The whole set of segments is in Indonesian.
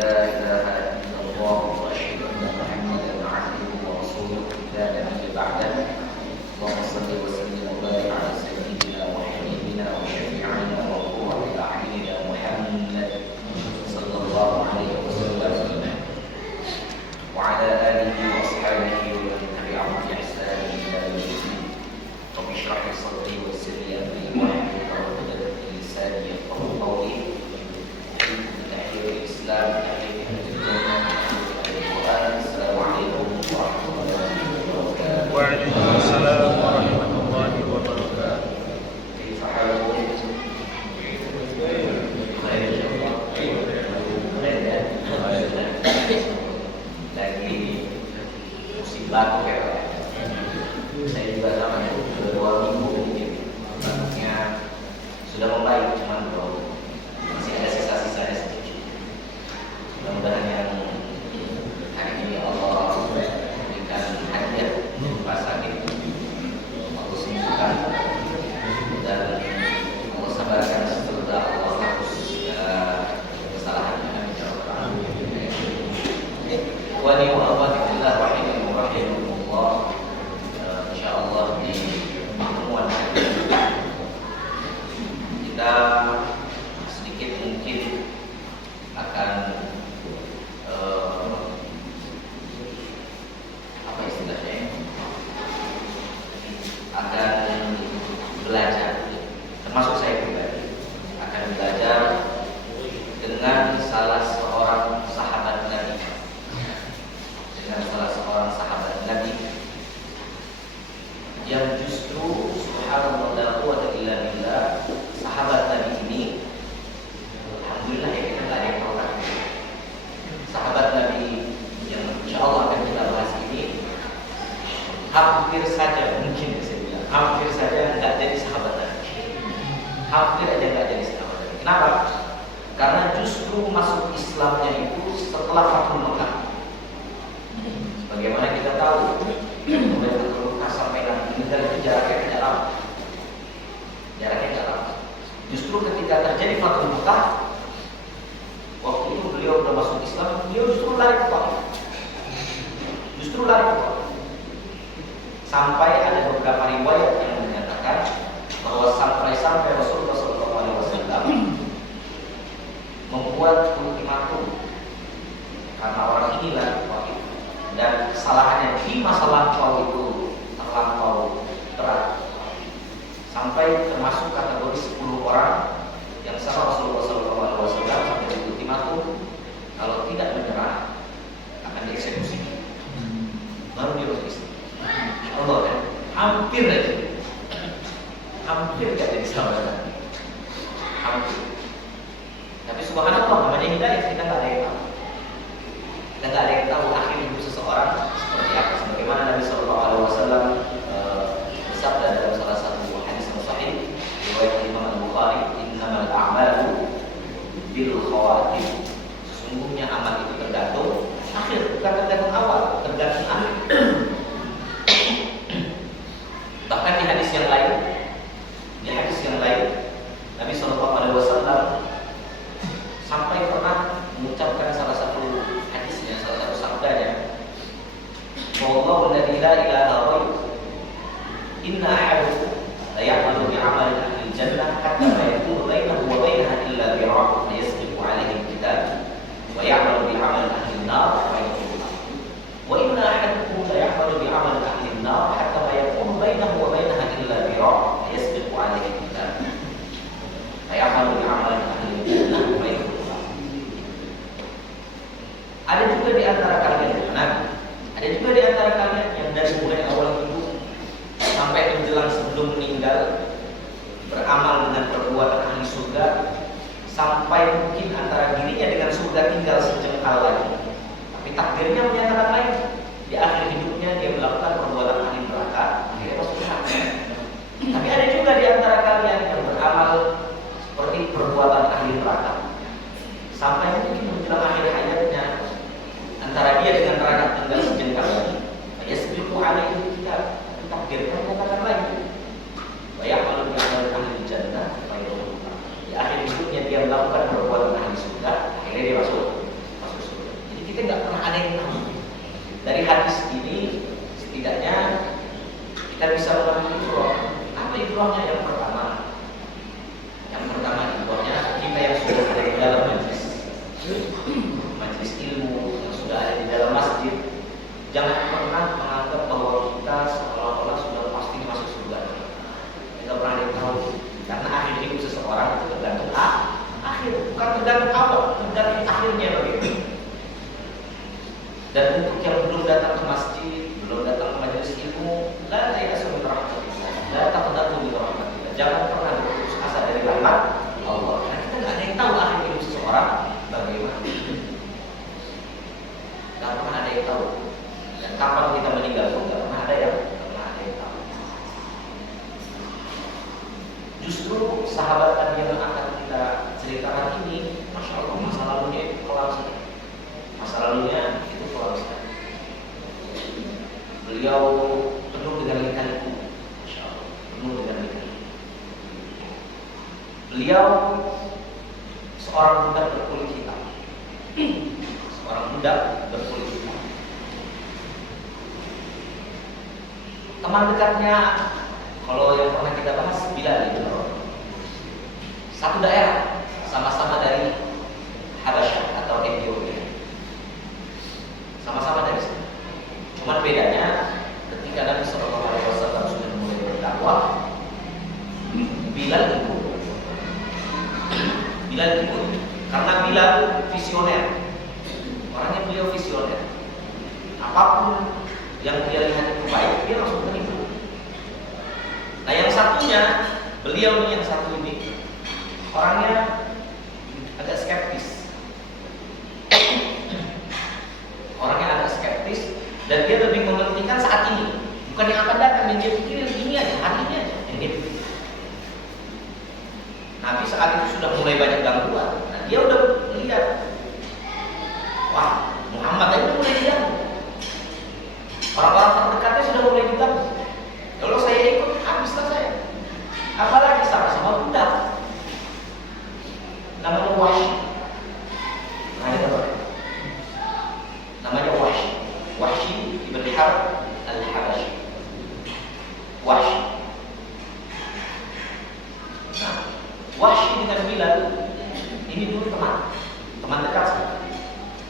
لا إله إلا الله وأشهد أن محمدا عبده ورسوله لا نبي بعده. اللهم صل وسلم وبارك على سيدنا وحبيبنا وشفيعنا وقرة أعيننا محمد صلى الله عليه وسلم وعلى آله وأصحابه ومن تبعهم بإحسان إلى يوم الدين. رب اشرح لي صدري ويسر لي أمري واحلل عقدة من لساني يفقهوا قولي. الإسلام السلام عليكم ورحمة الله وبركاته. وعليكم السلام ورحمة الله وبركاته. كيف حالكم؟ خير إن شاء الله. Lagi musibah ya. Saya juga sama 2 minggu mungkin. Batuknya sudah membaik, cuman masih ada sisa-sisanya sedikit. Mudah-mudahan yang hari ini Allah berikan hadiah berupa sakit, Allah sembuhkan dan Allah sabarkan setelah Allah hapus kesalahannya. Wali wa akhwatillah rahimahumullah. Insyaallah di pertemuan hari ini kita sedikit mungkin akan apa istilahnya, akan belajar, termasuk saya pribadi akan belajar dengan salah seorang sahabat Nabi, yang justru subhanallah la quwwata illa billah, sahabat Nabi ini alhamdulillah ya, kita nggak ada yang tahu kan. Sahabat Nabi yang insyaallah akan kita bahas ini hampir saja, mungkin saya bilang hampir saja nggak jadi sahabat Nabi, hampir aja nggak jadi sahabat Nabi. Kenapa? Karena justru masuk Islamnya itu setelah Fathul Mekah. Bagaimana kita tahu dari Fathul Mekah sampai Nabi meninggal itu jaraknya tidak lama. Jaraknya tidak lama. Justru ketika terjadi Fathul Mekah, waktu itu beliau sudah masuk Islam, beliau justru lari ke Taif. Justru lari ke Taif. Sampai ada beberapa riwayat yang menyatakan bahwa sampai Rasulullah SAW membuat ultimatum karena orang ini lari ke Taif dan kesalahannya di masa lampau itu terlampau berat, sampai termasuk kategori 10 orang yang sama Rasulullah SAW sampai di ultimatum kalau tidak menyerah akan dieksekusi. Baru dia masuk Islam. Allah kan, hampir aja, hampir gak jadi sahabat, hampir. Tapi subhanallah, namanya hidayah, kita nggak ada yang tahu. Kita nggak ada yang tahu akhir hidup seseorang seperti apa. Sebagaimana Nabi SAW bersabda dalam salah satu hadis yang sahih riwayat Imam Al-Bukhari, innamal a'malu bil khawatim. Sesungguhnya amal itu tergantung akhir, bukan tergantung awal, tergantung akhir. Bahkan di hadis yang lain, Nabi SAW sampai pernah mengucapkan salah satu hadisnya, salah satu sabdanya, wallahu alladzi la ilaha ghairuhu inna ahadakum la ya'malu bi'amali ahli jannah hatta ma yakunu bainahu wa bainaha illa dhira'un yasbiqu 'alaihi al-kitab wa ya'malu bi'amali ahli an-nar fa yadkhuluha wa inna ahadakum la ya'malu bi'amali ahli an-nar hatta ma yakunu bainahu wa bainaha illa dhira'un yasbiqu 'alaihi al-kitab fa ya'malu bi'amali ahli jannah fa yadkhuluha. Ada juga di antara kalian, ada juga di antara kalian yang dari mulai awal hidup sampai menjelang sebelum meninggal beramal dengan perbuatan ahli surga, sampai mungkin antara dirinya dengan surga tinggal sejengkal lagi, tapi takdirnya menyatakan lain. Di akhir hidupnya dia melakukan perbuatan ahli neraka, akhirnya masuk neraka. Tapi ada juga di antara kalian yang beramal seperti perbuatan ahli neraka, sampai mungkin menjelang akhir hayatnya antara dia dengan neraka tinggal sejengkal lagi. Yasbiqu 'alaihi al-kitab, takdirnya menyatakan lagi. Wa ya'malu bi'amali ahli jannah fa yadkhuluha. Di akhir hidupnya dia melakukan perbuatan ahli surga, akhirnya dia masuk contohnya yang pertama contohnya kita yang sudah ada di dalam majelis ilmu, yang sudah ada di dalam masjid, jangan pernah menganggap bahwa kita seolah-olah sudah pasti masuk surga. Tidak pernah ada yang tahu, karena akhir hidup seseorang itu tergantung akhir, bukan tergantung awal, tergantung akhirnya begitu. Dan untuk yang belum datang ke masjid, belum datang ke majelis ilmu, la ya'asu min rahmatillah, la taqnatu min rahmatillah. Jangan pernah berputus asa dari rahmat Allah. Karena kita tidak ada yang tahu akhir hidup seseorang bagaimana. Tidak pernah ada yang tahu. Dan kapan kita meninggal pun tidak pernah ada yang tahu. Justru sahabat tadi yang akan kita ceritakan ini, masya Allah, masa lalunya itu kelam sekali. Masa lalunya itu kelam sekali. Beliau penuh dengan lika-liku, masya Allah, penuh dengan lika-liku. Beliau seorang budak berkulit hitam. Seorang budak berkulit hitam. Teman dekatnya, kalau yang pernah kita bahas, Bilal bin Rabah. Satu daerah, sama-sama dari Habasyah atau Ethiopia. Sama-sama dari sini. Cuman bedanya, ketika Nabi SAW sudah mulai berdakwah, Bilal ikut. Karena Bilal visioner. Orangnya beliau visioner. Apapun yang dia lihat itu baik, dia langsung terima. Nah yang satunya, beliau yang satu ini, orangnya agak skeptis. Dan dia lebih mementingkan saat ini, bukan yang akan datang. Yang dia pikirin ini aja, hari ini aja. Yang dia pikirin. Nabi saat itu sudah mulai banyak gangguan. Nah, dia udah lihat, wah, Muhammad aja udah mulai diganggu. Orang-orang terdekatnya sudah mulai diganggu. Kalau saya ikut, habislah saya. Apalagi sama-sama budak. Namanya Wahsy. Namanya Wahsy. Wahsy ibn Harb al-Habasyi. Wahsy. Nah, Wahsy dengan Bilal ini dulu teman dekat sekali.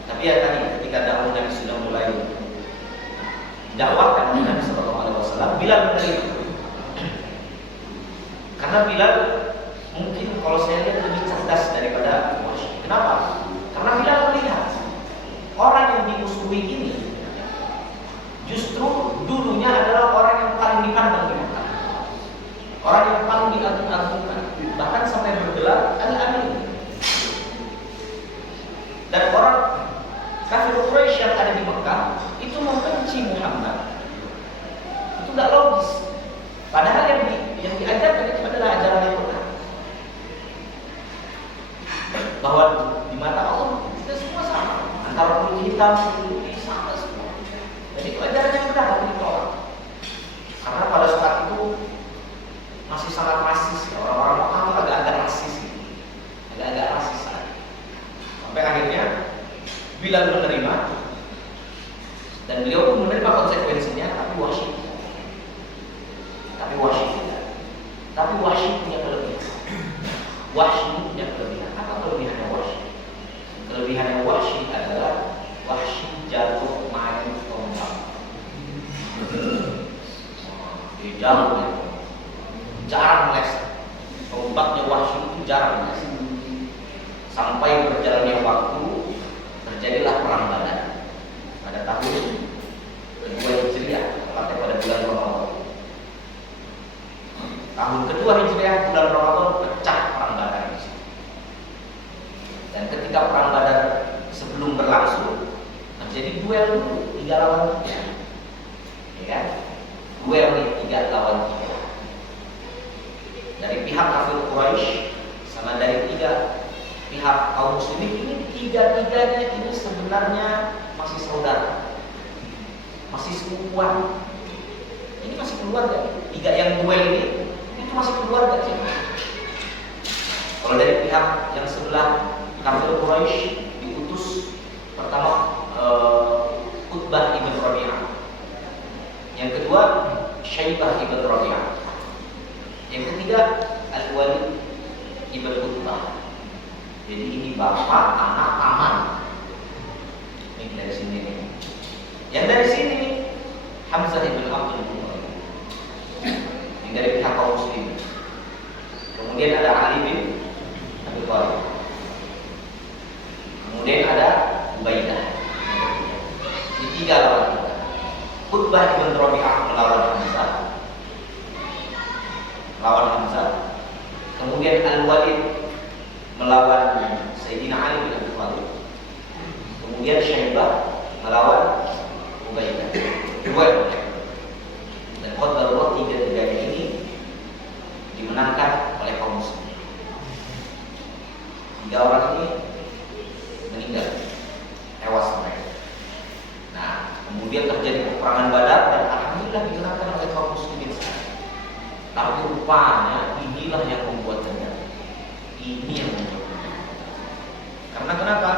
Tapi ya tadi ketika dakwah Nabi sudah mulai dakwahkan Nabi SAW, Bilal menerima. Karena Bilal mungkin kalau saya lihat lebih cerdas daripada Wahsy. Kenapa? Karena Bilal melihat orang yang dimusuhi ini justru dulunya adalah orang yang paling dipandang di Mekah, orang yang paling diagung-agungkan, bahkan sampai bergelar Al-Amin. Dan orang kafir Quraisy yang ada di Mekah itu membenci Muhammad. Itu tidak logis. Padahal yang diajarkan itu adalah ajaran yang benar, bahwa di mata Allah kita semua sama, antara kulit hitam, kulit putih sama semua. Jadi itu ajaran yang benar untuk ditolak. Karena pada saat itu masih sangat rasis, orang-orang Mekah itu agak-agak rasis, agak-agak rasis saat itu. Sampai akhirnya Bilal menerima, dan beliau pun menerima konsekuensinya, tapi Wahsy tidak. Tapi Wahsy punya kelebihan. Apa kelebihannya Wahsy? Kelebihannya Wahsy adalah Wahsy jago main tombak. Dia jago main tombak, jarang meleset. Tombaknya Wahsy itu jarang meleset. Sampai berjalannya waktu, terjadilah perang Badar pada tahun kedua Hijriah, tepatnya pada bulan Ramadan. Tahun kedua Hijriah, bulan Ramadan, pecah perang Badar di situ. Dan ketika perang Badar sebelum berlangsung, terjadi duel dulu 3 lawan 3, ya kan? Duel nih 3 lawan 3. Dari pihak kafir Quraisy sama dari 3 pihak kaum muslimin ini, 3-tiganya ini sebenarnya masih saudara, masih sepupuan. Ini masih keluarga. 3 yang duel ini itu masih keluarga sih. Kalau dari pihak yang sebelah kafir Quraisy diutus pertama Utbah ibn Rabi'ah, yang kedua Syaibah ibn Rabi'ah, Yang ketiga, Al-Walid ibn Utbah. Jadi ini bapak, anak, paman. Ini dari sini nih. Yang dari sini Hamzah ibn Abdul Muttalib. Yang dari pihak kaum muslim. Kemudian ada Ali bin Abi Thalib. Kemudian ada Ubaidah. Ini 3 lawan 3. Utbah ibn Rabi'ah melawan Hamzah. Kemudian Al-Walid melawan Sayyidina Ali bin Abi Thalib. Kemudian Syaibah melawan Ubaidah. Dan qadarullah 3-3 ini dimenangkan oleh kaum muslimin. 3 orang ini meninggal, tewas mereka. Nah, kemudian terjadi peperangan Badar dan alhamdulillah dimenangkan oleh kaum muslimin. Tapi rupanya inilah yang membuat terjadi. Ini yang membuat terjadi. Karena kenapa?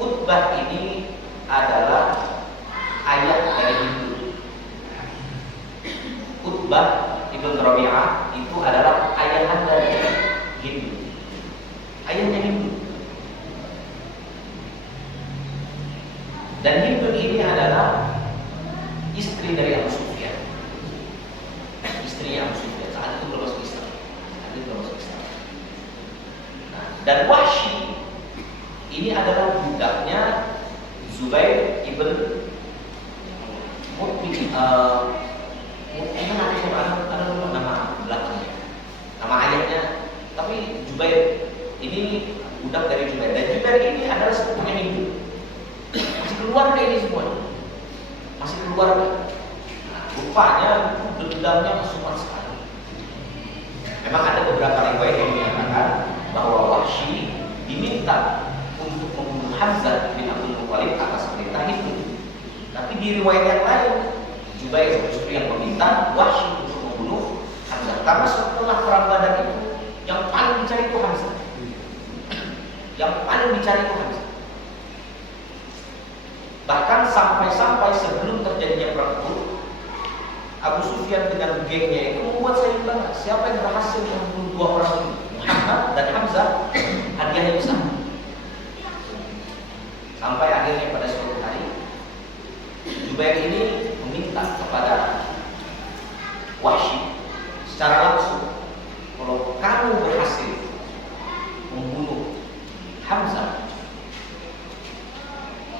Utbah ini adalah ayah dari Hindu. Utbah ibn Rabi'ah itu adalah ayahanda dari Hindu. Ayahnya Hindu. Dan Hindu ini adalah istri dari Abu Sufyan. Istrinya Abu Sufyan. Saat itu belum masuk Islam. Nah, dan Wahsy ini adalah budaknya Zubair ibn Mut'im. Ada nama belakangnya, nama ayahnya. Tapi Zubair ini budak dari Zubair. Dan Zubair ini adalah sepupunya Hindu. Masih keluarga ini semua. Masih keluarga. Nah, rupanya dendamnya kesumat sekali. Memang ada beberapa riwayat yang menyatakan bahwa Wahsy diminta untuk membunuh Hamzah bin Abdul Muttalib atas perintah Hindu. Tapi di riwayat yang lain, Zubair justru yang meminta Wahsy untuk membunuh Hamzah. Karena setelah perang Badar itu, yang paling dicari itu Hamzah. Yang paling dicari itu Hamzah. Bahkan sampai-sampai sebelum terjadinya perang itu, Abu Sufyan dengan gengnya itu membuat saya bilang, siapa yang berhasil membunuh 2 orang ini, Muhammad dan Hamzah, hadiahnya besar. Sampai akhirnya pada suatu hari, Zubair ini meminta kepada Wahsy secara langsung, kalau kamu berhasil membunuh Hamzah,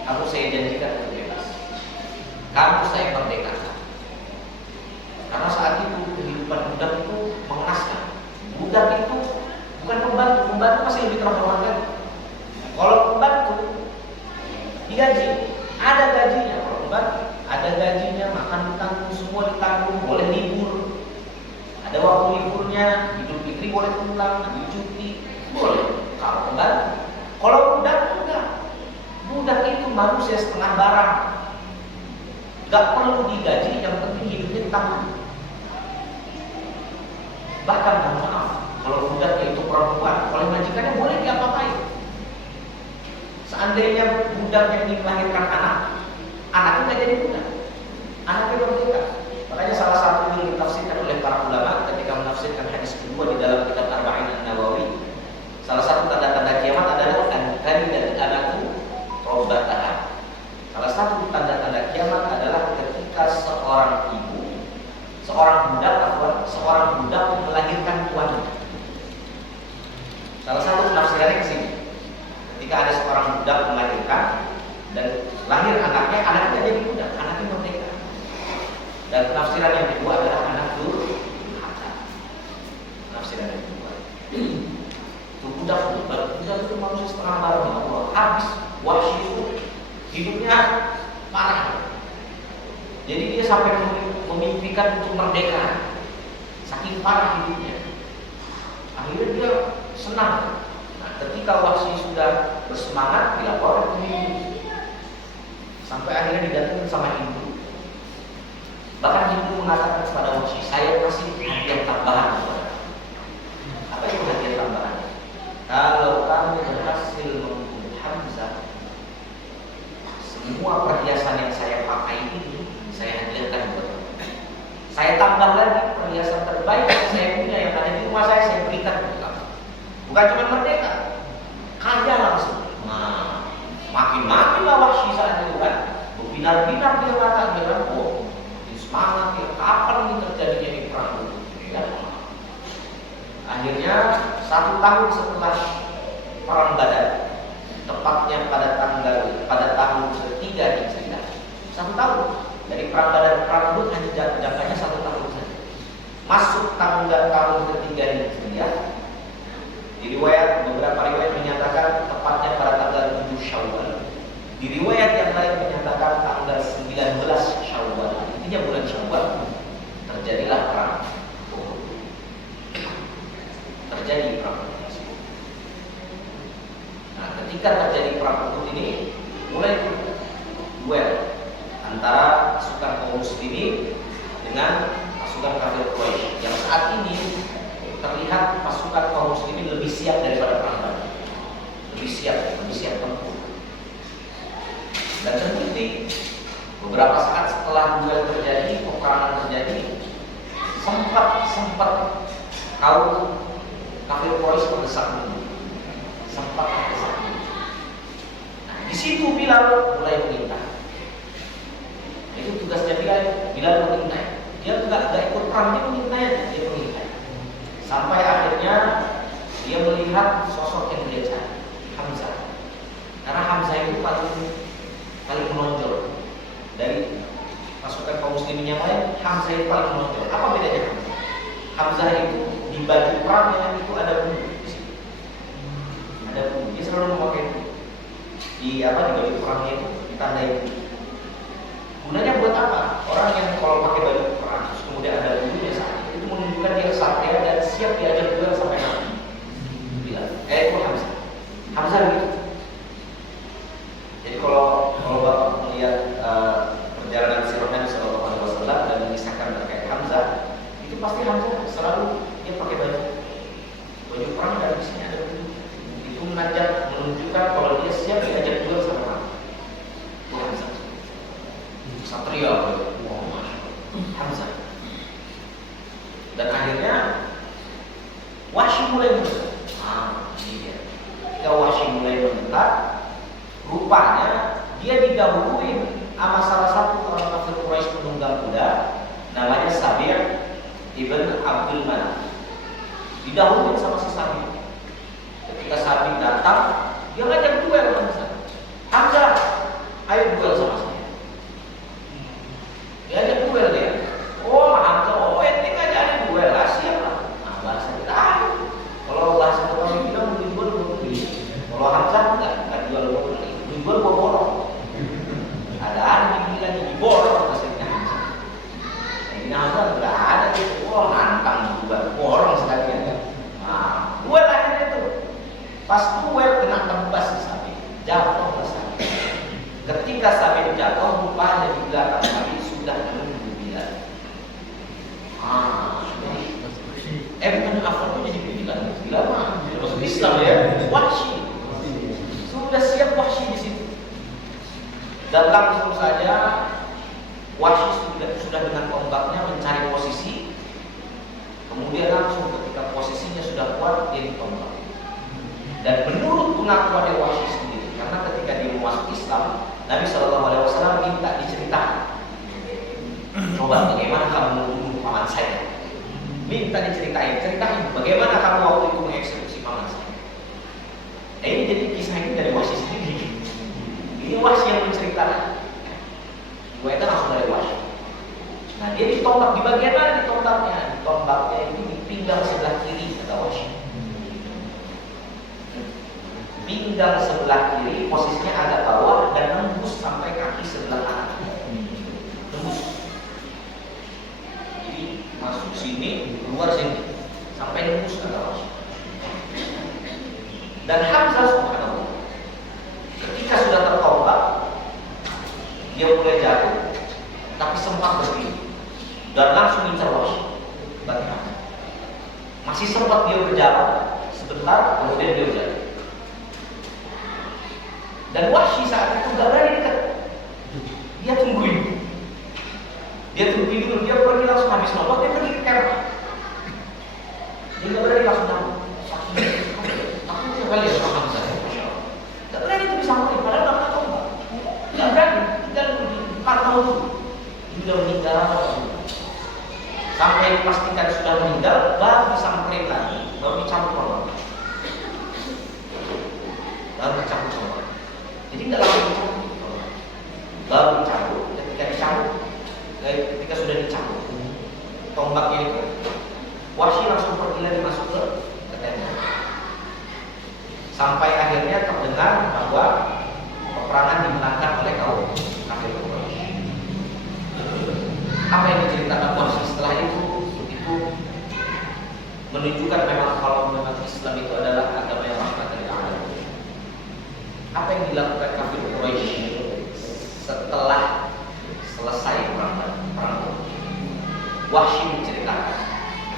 kamu saya janjikan bebas. Kamu saya merdekakan. Karena saat itu kehidupan budak itu mengenaskan. Budak itu bukan pembantu, pembantu masih lebih terhormat. Kalau pembantu digaji, ada gajinya. Kalau pembantu ada gajinya, makan ditanggung, semua ditanggung, boleh libur. Ada waktu liburnya, Idul Fitri boleh pulang, ambil cuti, boleh. Kalau pembantu, kalau budak enggak. Budak itu manusia setengah barang, gak perlu digaji, yang penting hidupnya ditanggung. Bahkan mohon maaf, kalau budaknya itu perempuan, oleh majikannya boleh diapa-apain. Seandainya budaknya ini melahirkan anak, anaknya nggak jadi budak, anaknya merdeka. Makanya salah satu yang ditafsirkan oleh para ulama ketika menafsirkan hadis kedua di dalam kitab Arba'in An-Nawawi, salah satu tanda-tanda kiamat adalah an-kalidat anakku robbataha. Salah satu tanda-tanda kiamat adalah ketika seorang ibu, seorang budak melahirkan tuannya. Salah satu penafsirannya ke sini. Ketika ada seorang budak melahirkan dan lahir anaknya jadi budak, anaknya merdeka. Dan penafsiran yang kedua adalah anak durhaka. Penafsiran yang kedua. Itu budak itu manusia setengah barang Allah. Habis Wahsy itu hidupnya parah. Jadi dia sampai memimpikan untuk merdeka. Saking parah hidupnya. Akhirnya dia senang. Nah, ketika Wahsy sudah bersemangat, dilaporkan ke Hindu. Sampai akhirnya didatangkan sama Hindu. Bahkan Hindu mengatakan kepada Wahsy, saya kasih hadiah tambahan. Apa itu hadiah tambahan? Kalau kamu berhasil membunuh Hamzah, semua perhiasan yang saya pakai ini saya hadiahkan buat kamu. Saya tambah lagi perhiasan terbaik yang saya bukan cuma merdeka, kaya langsung. Nah, makin lah Wahsy saat itu kan, berbinar-binar dia kata, dia kan, oh, semangat ya, kapan ini terjadinya di perang itu? Ya. Akhirnya 1 tahun setelah perang Badar, tepatnya pada tahun ketiga Hijriah, 1 tahun dari perang Badar ke perang Uhud hanya jangkanya 1 tahun saja. Masuk tahun ketiga Hijriah, di beberapa riwayat menyatakan tepatnya pada tanggal 7 Syawal. Di riwayat yang lain menyatakan tanggal 19 Syawal. Intinya bulan Syawal terjadilah perang Uhud. Terjadi perang tersebut. Nah, ketika terjadi perang Uhud ini mulai duel antara pasukan kaum muslimin dengan pasukan kafir Quraisy yang saat ini terlihat pasukan kaum muslimin lebih siap daripada perang Badar. Lebih siap tempur. Dan terbukti beberapa saat setelah duel terjadi, peperangan terjadi, sempat kaum kafir Quraisy mendesak mundur. Nah, di situ Bilal mulai mengintai. Itu tugasnya Bilal mengintai. Dia tidak ikut perang, dia mengintai. Sampai akhirnya dia melihat sosok yang dia cari, Hamzah. Karena Hamzah itu paling menonjol dari pasukan kaum muslimin yang lain. Hamzah itu paling menonjol. Apa bedanya Hamzah? Hamzah itu di baju perangnya itu ada bunyi di situ. Ada bunyi. Dia selalu memakai di baju perangnya itu ditandai bunyi. Gunanya buat apa? Orang yang kalau pakai baju perang terus kemudian ada bunyinya saat itu menunjukkan dia satria dan siap diajak duel sampai mati. Itu Hamzah gitu. Jadi kalau Bapak melihat perjalanan sirah Nabi Sallallahu Alaihi Wasallam dan mengisahkan terkait Hamzah, itu pasti Hamzah selalu dia pakai baju perang dan di sini ada bunyi. Itu menunjukkan kalau dia siap diajak duel sampai mati. Itu Hamzah. Satria, Hamzah. Dan akhirnya Wahsy mulai mendekat. Ini dia. Ketika Wahsy mulai mendekat, rupanya dia didahului sama salah satu orang kafir Quraisy penunggang kuda, namanya Sabir ibn Abdul Manaf. Didahului sama si Sabir. Ketika Sabir datang, dia ngajak duel Hamzah, ayo duel sama saya. Dia ajak duel dia. Oh Hamzah, ente ngajarin duel lah, siap lah. Nah, bahasa kita kalau bahasa Betawi bilang duel beli. Kalau Hamzah enggak jual beli. Duel borong. Ada yang bilang diborong maksudnya Hamzah. Ini Hamzah enggak ada gitu. Oh nantang juga borong sekalian. Nah, duel akhirnya itu. Pas duel kena tembas di samping. Jatuh ke samping. Ketika Sabit jatuh, rupanya di belakang Sabit sudah menunggu Bilal. Bukan Afwan jadi Bilal mah masuk Islam ya. Wahsy sudah siap Wahsy di situ. Dan langsung saja Wahsy sudah dengan tombaknya mencari posisi. Kemudian langsung ketika posisinya sudah kuat dia ditombak. Dan menurut pengakuan Wahsy sendiri, karena ketika dia masuk Islam, Nabi Shallallahu Alaihi Wasallam minta diceritakan. Coba bagaimana kamu membunuh paman saya? Minta ceritain bagaimana kamu waktu itu mengeksekusi paman saya. Ini jadi kisah ini dari Wahsy sendiri. Ini Wahsy yang menceritakan. Riwayatnya langsung dari Wahsy. Nah dia ditombak, di bagian mana ditombaknya? Ditombaknya ini di pinggang sebelah kiri kata Wahsy. Pinggang sebelah kiri posisinya agak bawah dan nembus sampai kaki sebelah kanan. Nembus. Jadi masuk sini, keluar sini sampai nembus kata Wahsy. Dan Hamzah subhanallah ketika sudah tertombak dia mulai jatuh tapi sempat berdiri dan langsung incar Wahsy. Bagaimana? Masih sempat dia berjalan sebentar kemudian dia jatuh. Dan Wahsy saat itu gak berani dekat. Dia tungguin dulu. Dia pergi langsung habis nonton, dia pergi ke kamar. Dia gak berani langsung nonton. coba lihat orang Hamzah ya, Masya Allah. Gak berani itu disamperin, padahal gak pernah tobat. Gak berani, tinggal 4 tahun dulu. Sudah meninggal sampai dipastikan sudah meninggal, baru disamperin lagi, baru dicabut korban. Baru dicabut korban. Jadi nggak langsung dicabut, baru dicabut. Ketika sudah dicabut, tombaknya itu, Wahsy langsung pergi lagi masuk ke tenda. Sampai akhirnya terdengar bahwa peperangan dimenangkan oleh kaum kafir Quraisy. Apa yang diceritakan Wahsy setelah itu menunjukkan memang kalau memang Islam itu adalah agama yang rahmatan lil alamin. Apa yang dilakukan kafir Quraisy setelah selesai perang Uhud? Wahsy menceritakan,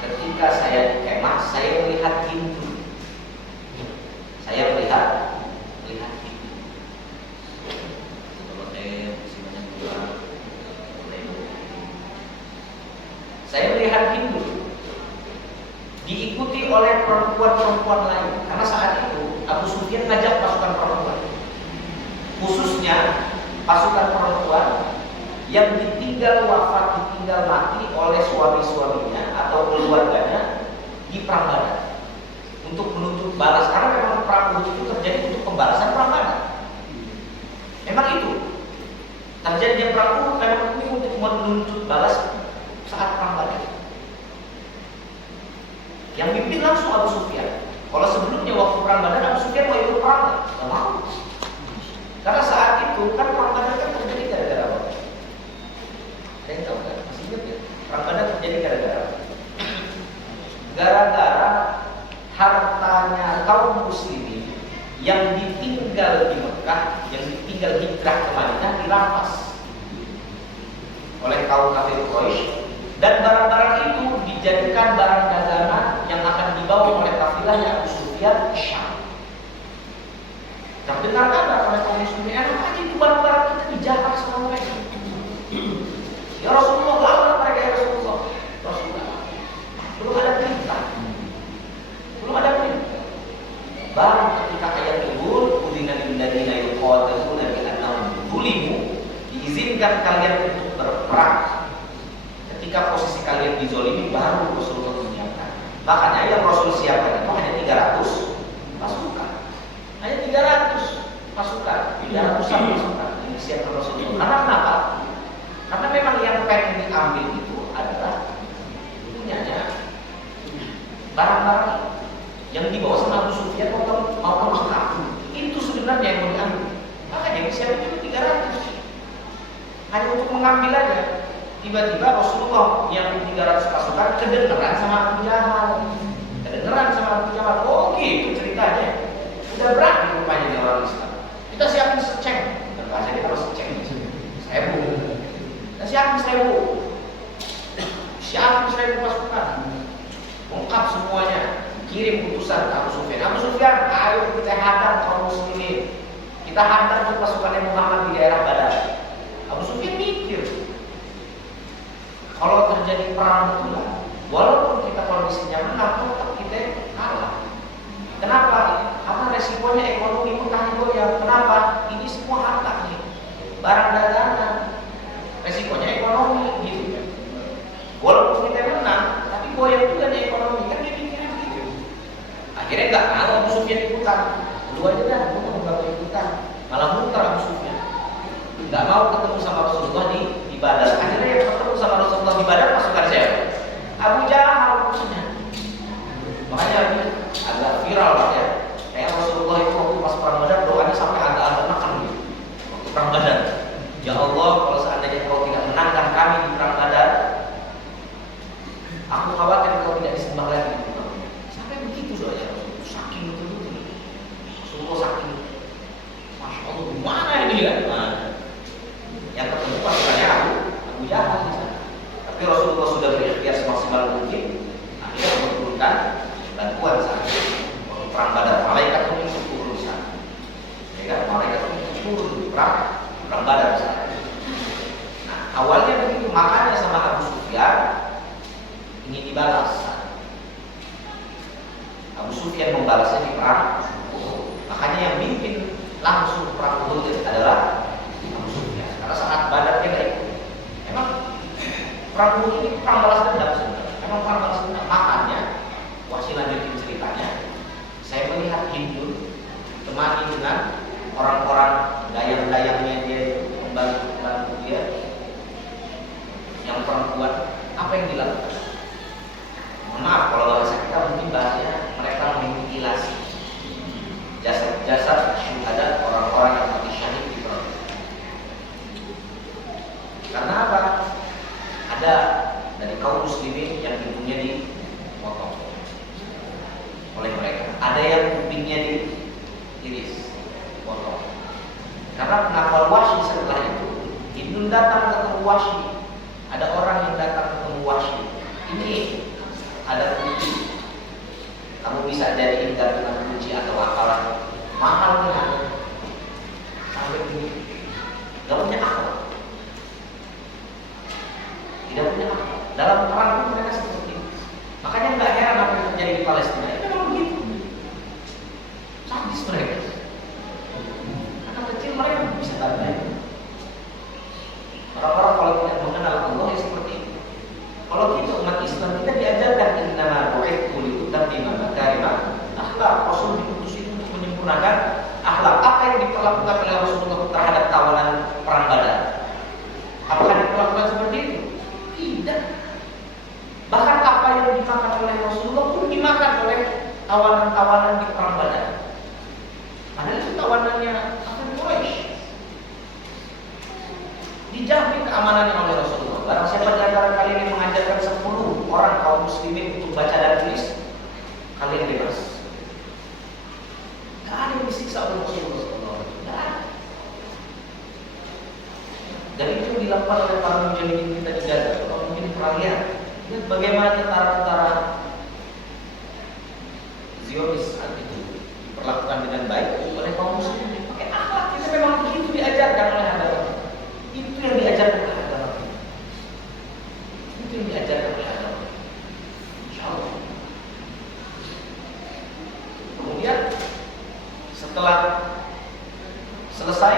ketika saya di kemah, saya melihat Hindu. Saya melihat Hindu. Saya melihat Hindu diikuti oleh perempuan-perempuan lain, karena saat itu Abu Sufyan ngajak pasukan perempuan, khususnya pasukan perempuan yang ditinggal wafat, ditinggal mati oleh suami-suaminya atau keluarganya di perang Badar, untuk menuntut balas, karena memang perang Uhud itu terjadi untuk pembalasan perang Badar. Memang itu terjadinya perang Uhud memang untuk menuntut balas saat perang Badar. Yang mimpin langsung Abu Sufyan. Kalau sebelumnya waktu perang Badar Abu Sufyan mau ikut perang nggak mau. Karena saat itu kan perang Badar kan terjadi gara-gara apa? Ada yang tahu kan? Masih ingat ya? Perang Badar terjadi gara-gara hartanya kaum muslimin yang ditinggal di Mekah, yang ditinggal hijrah ke Madinah dirampas oleh kaum kafir Quraisy. Dan barang-barang itu dijadikan barang dagangan yang akan dibawa oleh kafilahnya Abu Sufyan ke Syam. Terdengar kabar oleh kaum muslimin, enak aja itu barang-barang kita dijarak sama mereka. Ya Rasulullah, lawan mereka ya Rasulullah. Belum ada perintah. Baru ketika ayat turun, udina lil ladina yuqatiluna bi annahum zulimu, diizinkan kalian untuk berperang. Ketika posisi kalian dizolimi, baru Rasulullah menyiapkan. Makanya yang Rasul siapkan itu hanya 300 pasukan. Hanya 300 pasukan, 300-an pasukan yang disiapkan Rasulullah. Karena kenapa? Karena memang yang pengen diambil itu adalah punyanya barang-barang yang dibawa sama Abu Sufyan mau ke Mekah. Itu sebenarnya yang mau diambil. Makanya disiapkan itu 300. Hanya untuk mengambil aja. Tiba-tiba Rasulullah yang 300 pasukan kedengeran sama Abu Jahal. Oh gitu ceritanya. Udah berani rupanya di orang Islam. Kita siapin seceng. Bahasa kita harus seceng. 1000. Kita siapin 1000. Siapin 1000 pasukan. Lengkap semuanya. Kirim utusan ke Abu Sufyan. Abu Sufyan, ayo kita hadang kaum muslimin. Kita hadang pasukannya Muhammad di daerah Badar. Abu Sufyan mikir, kalau terjadi perang betulan, walaupun kita kondisinya menang, tetap kita kalah. Kenapa? Karena resikonya ekonomi Mekah goyang. Kenapa? Ini semua harta nih, barang dagangan. Resikonya ekonomi gitu. Walaupun kita menang, tapi goyang juga nih ekonomi. Kan dia mikirnya begitu. Akhirnya nggak mau Abu Sufyan ikutan. Lu aja dah, gue mau nggak ikutan. Malah muter Abu Sufyan. Nggak mau ketemu sama Rasulullah di Badar. Akhirnya yang ketemu sama Rasulullah di Badar pasukan siapa? Abu Jahal punya. Makanya agak viral Pak ya. Kayak Rasulullah itu waktu pas perang Badar doanya sampai agak-agak makan gitu. Waktu perang Badar, ya Allah, kalau seandainya kau tidak menangkan kami di perang Badar, aku khawatir kau tidak disembah lagi. Sampai begitu doanya Rasulullah. Saking betul-betul. Rasulullah saking. Masya Allah, gimana ini ya? Yang ketemu pasukannya Abu Jahal di sana. Tapi Rasulullah Makanya yang mimpin langsung perang Uhud itu adalah Abu Sufyan. Karena saat Badar dia nggak ikut. Memang perang Uhud ini perang balas dendam sebenarnya. Memang perang balas dendam. Makanya Wahsy lanjutin ceritanya. Saya melihat Hindun temani dengan orang-orang dayang-dayangnya dia, pembantu dia, yang perempuan. Apa yang dilakukan? Mohon maaf kalau bahasa kita mungkin bahasanya mereka memutilasi jasad-jasad syuhada, orang-orang yang mati syahid di perang. Karena apa? Ada dari kaum muslimin yang hidungnya dipotong oleh mereka, ada yang kupingnya diiris, potong. Karena pengakuan Wahsy setelah itu, Hindun datang ketemu Wahsy. Ada orang yang datang ketemu Wahsy. Ini ada kunci. Kamu bisa jadiin gantungan kunci atau akalan mahal nih ada. Sampai ini gak punya akal. Tidak punya akal. Dalam perang pun mereka seperti itu. Makanya nggak heran apa yang terjadi di Palestina. Itu memang begitu. Sadis mereka. Anak kecil mereka bisa tandai. Orang-orang kalau tidak mengenal Allah ya seperti itu. Kalau kita umat Islam, kita diajarkan innama bu'itsu liutammima makarimah akhlak. Rasul diutus itu untuk menyempurnakan akhlak. Apa yang diperlakukan oleh Rasulullah terhadap tawanan perang Badar? Apakah diperlakukan seperti itu? Tidak. Bahkan apa yang dimakan oleh Rasulullah pun dimakan oleh tawanan-tawanan di perang Badar. Padahal itu tawanannya kafir Quraisy. Dijamin keamanannya oleh Rasulullah. Barang siapa di antara kalian yang mengajarkan 10 orang kaum muslimin untuk baca dan tulis, kalian bebas. Gak ada yang disiksa oleh Rasulullah. Gak ada. Dan itu dilakukan oleh para mujahidin kita di Gaza. Kalau mungkin pernah lihat bagaimana tentara-tentara Zionis saat itu diperlakukan dengan baik oleh kaum muslimin. Pakai akhlak. Kita memang begitu diajarkan oleh agama. Itu yang diajarkan oleh agama. Itu yang diajarkan oleh agama. Insyaallah. Kemudian setelah selesai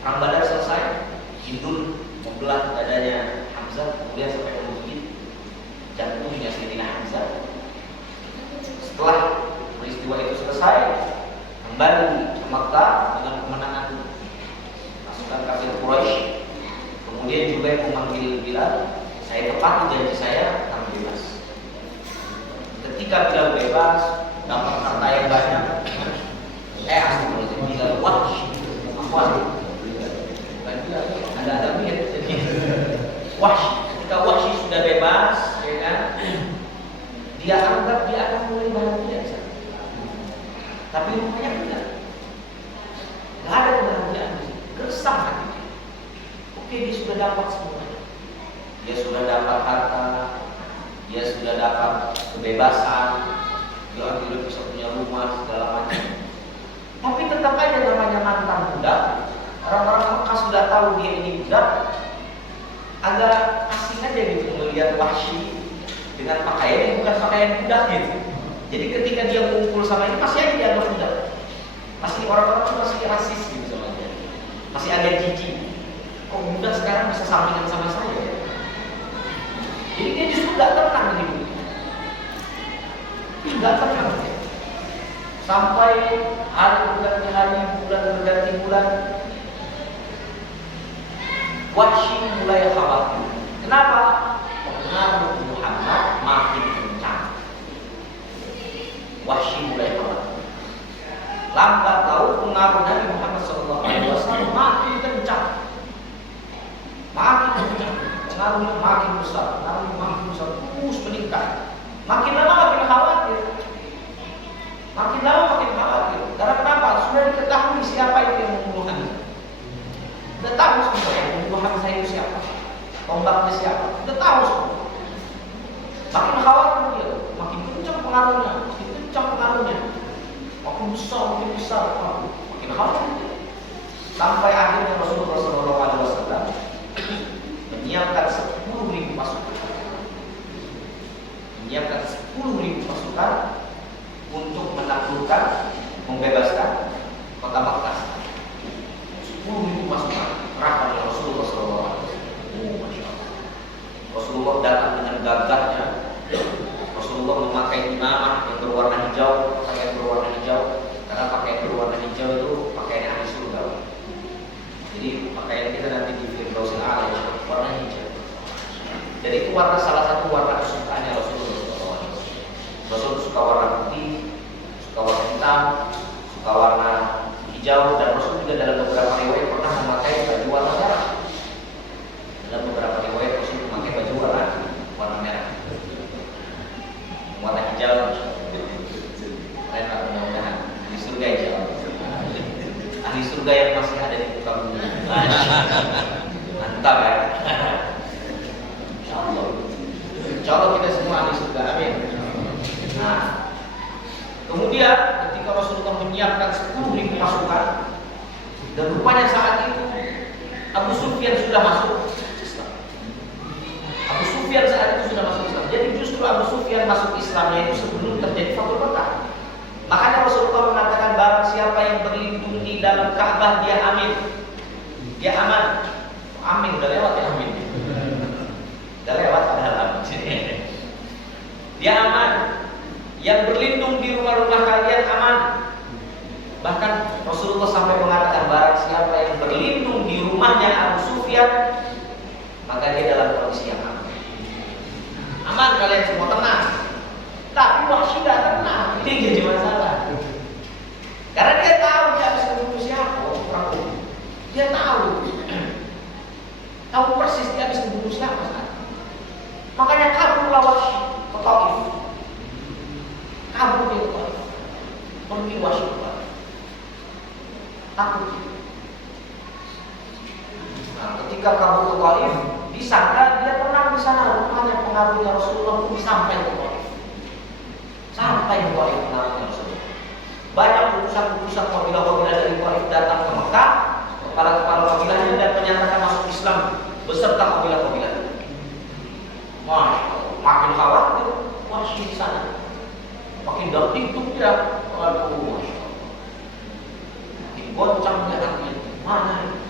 perang Badar selesai, Hindun membelah dadanya Hamzah, kemudian sampai menggigit jantungnya Sayyidina Hamzah. Setelah peristiwa itu selesai, kembali ke Makkah dengan kemenangan pasukan kafir Quraisy. Kemudian juga memanggil Bilal, saya tepati janji saya, kamu bebas. Ketika Bilal bebas, dapat harta yang banyak. Bilal Wahsy, ada mirip. Wahsy, ketika Wahsy sudah bebas, ya kan? Dia anggap dia akan mulai bahagia. Tapi rupanya tidak. Gak ada kebahagiaan di sini. Gersang hatinya. Oke, dia sudah dapat semuanya. Dia sudah dapat harta, dia sudah dapat kebebasan, dia akhirnya bisa punya rumah segala macam. Tapi tetap aja namanya mantan budak. Orang-orang Mekah sudah tahu dia ini budak. Agak asing aja gitu melihat Wahsy dengan pakaian yang bukan pakaian budak gitu. Jadi ketika dia kumpul sama ini masih aja dianggap budak. Masih orang-orang itu masih rasis gitu sama dia. Masih agak jijik. Kok budak sekarang bisa sampingan sama saya ya? Jadi dia justru gak tenang hidupnya. Gak tenang ya. Sampai hari berganti hari, bulan berganti bulan, Wahsy mulai khawatir. Kenapa? Pengaruh Muhammad makin kencang. Wahsy mulai khawatir. Lambat laun pengaruh Nabi Muhammad SAW makin kencang. Makin kencang. Pengaruhnya makin besar. Pengaruhnya makin besar. Terus meningkat. Makin lama makin khawatir. Makin lama makin khawatir. Karena kenapa? Sudah diketahui siapa itu yang membunuh Hamzah. Sudah tahu semua yang membunuh Hamzah itu siapa. Tombaknya siapa. Sudah tahu semua. Makin khawatir dia. Makin kencang pengaruhnya. Makin kencang pengaruhnya. Makin besar. Makin khawatir dia. Sampai akhirnya Rasulullah SAW menyiapkan 10.000 pasukan. Menyiapkan 10.000 pasukan untuk menang menaklukkan, membebaskan kota Makkah. 10.000 pasukan kerahkan oleh Rasulullah SAW. Masya Allah. Rasulullah datang dengan gagahnya. Rasulullah memakai imamah yang berwarna hijau, pakaian berwarna hijau, karena pakaian berwarna hijau itu pakaian ahli surga. Jadi pakaian kita nanti di Firdausil A'la warna hijau. Jadi itu warna salah satu warna kesukaannya Rasulullah SAW. Rasul suka warna putih, suka warna hitam, suka warna hijau, dan Rasul juga dalam beberapa riwayat pernah memakai baju warna merah. Dalam beberapa riwayat Rasul memakai baju warna merah, warna hijau. Keren, mudah-mudahan ahli surga insya Allah. Ahli surga yang masih ada di muka bumi. Mantap ya. Insya Allah kita semua ahli surga, amin. Nah, kemudian ketika Rasulullah menyiapkan 10.000 pasukan, dan rupanya saat itu Abu Sufyan sudah masuk Islam. Abu Sufyan saat itu sudah masuk Islam. Jadi justru Abu Sufyan masuk Islamnya itu sebelum terjadi Fathul Makkah. Makanya Rasulullah mengatakan barang siapa yang berlindung di dalam Ka'bah dia amin, dia aman. Amin udah lewat ya, amin. Udah lewat padahal amin. Dia aman. Yang berlindung di rumah-rumah kalian aman. Bahkan Rasulullah sampai mengatakan barang siapa yang berlindung di rumahnya Abu Sufyan, maka dia dalam kondisi yang aman. Aman kalian semua, tenang. Tapi Wahsy tidak tenang. Ini jadi masalah. Karena dia tahu dia habis membunuh siapa orang itu. Dia tahu persis dia habis membunuh siapa saat. Makanya kaburlah Wahsy ke Taif. Kabur dia ke Taif. Pergi Wahsy ke Taif. Takut. Nah, ketika kabur ke Taif, disangka dia tenang di sana. Rupanya pengaruhnya Rasulullah pun sampai ke Taif. Sampai ke Taif pengaruhnya Rasulullah. Banyak utusan-utusan kabilah-kabilah dari Taif datang ke Mekah, kepala-kepala kabilahnya, dan menyatakan masuk Islam beserta kabilah-kabilah. Makin khawatir Wahsy di sana. Makin dapet dia. Waduh, Masya Allah. Makin goncang dia hatinya. Mana ini?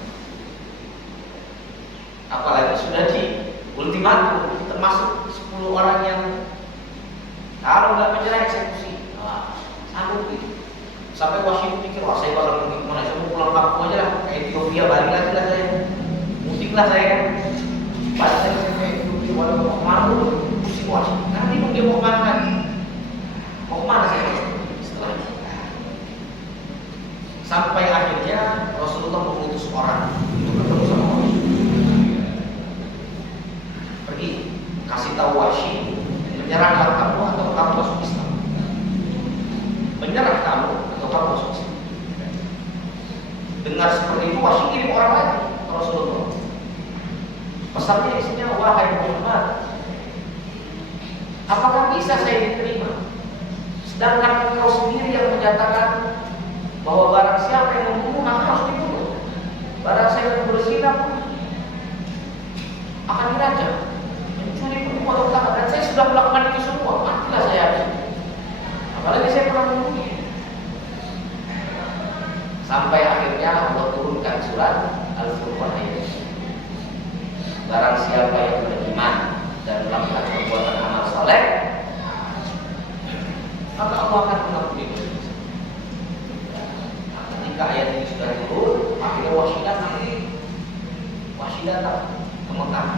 Apalagi sudah di ultimatum, termasuk 10 orang yang kalau nggak menyerah eksekusi. Sanggup gitu. Sampai Wahsy pikir, wah saya bakal pergi kemana? Saya mau pulang kampung aja lah, ke Ethiopia, balik lagi lah saya. Mudik lah saya kan. Balik saya ke Ethiopia, walau mau kemana? Pusing Wahsy. Karena bingung dia mau kemana kan? Mau kemana saya? Setelah itu. Sampai akhirnya Rasulullah mengutus orang untuk ketemu sama Wahsy. Pergi, kasih tahu Wahsy, menyerahkan kamu atau kamu masuk Islam. Menyerah kamu atau kamu masuk Islam. Dengar seperti itu Wahsy kirim orang lagi ke Rasulullah. Pesannya isinya, wahai Muhammad, apakah bisa saya diterima? Sedangkan engkau sendiri yang menyatakan bahwa barang siapa yang membunuh maka harus dibunuh. Barang siapa yang berzina pun akan dirajam. Mencuri pun dipotong tangan. Dan saya sudah melakukan itu semua. Matilah saya habis. Apalagi saya pernah membunuh. Sampai akhirnya Allah turunkan surat Al-Furqan ayat. Barang siapa yang beriman dan melakukan perbuatan amal saleh, maka Allah akan mengampuni dosa. Nah, ketika ayat ini sudah turun, akhirnya Wahsy datang ke Mekah.